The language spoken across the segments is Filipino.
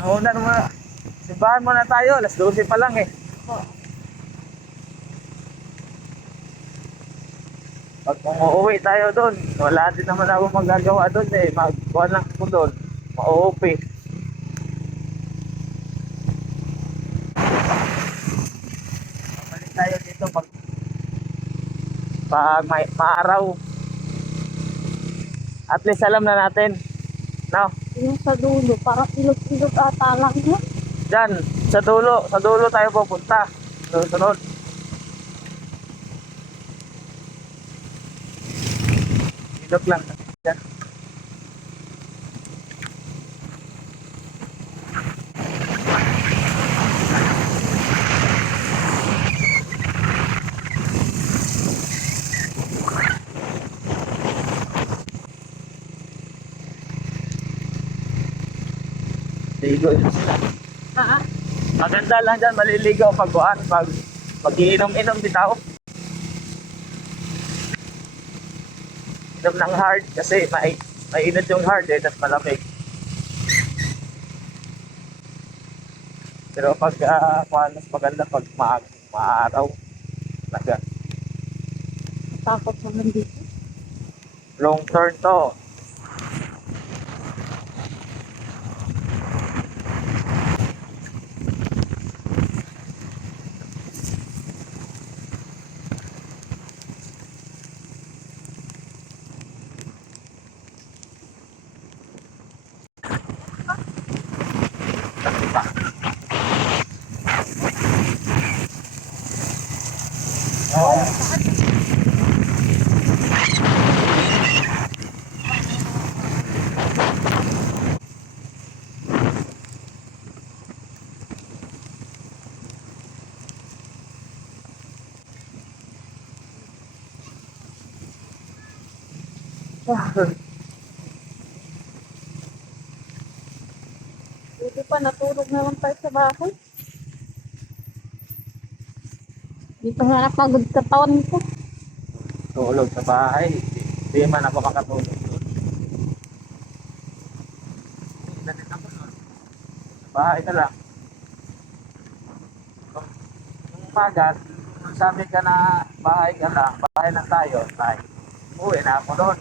Una naman, simbahan muna tayo. Alas 12 pa lang eh. Pag umuwi tayo doon, wala din naman ako magagawa doon eh. Magkuha lang ako doon. Ma-OP. Balik tayo dito pag may maaraw. At least alam na natin. No? Yung sa dulo, parang ilog-ilog ata lang yun. Diyan, sa dulo tayo pupunta. Sunod. Ilog lang. Diyan. Ligo yun sila. Ha? Maganda lang dyan, maliligaw pag mag-iinom-inom di tao. Inom ng hard kasi mainit yung hard eh, at malamig. Pero pag mas maganda pag maaraw. Talaga. Takot naman dito. Long turn to. Buti pa, natulog na lang tayo sa bahay. Di pa nga napagod katawan ko. Tulog sa bahay. Hindi man ako makatulog doon. Hindi din ako doon. Sa bahay ka lang. Nung umaga, kung sabi ka na bahay ka lang, bahay lang tayo, tayo. Uwi na ako doon.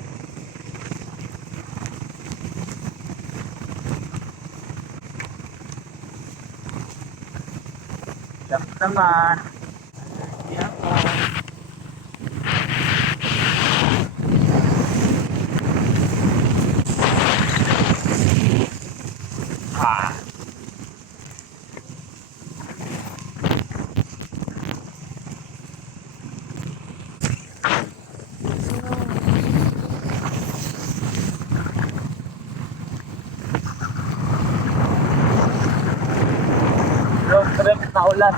Dapat naman. Hindi ako. Ah. Road trip na ulan.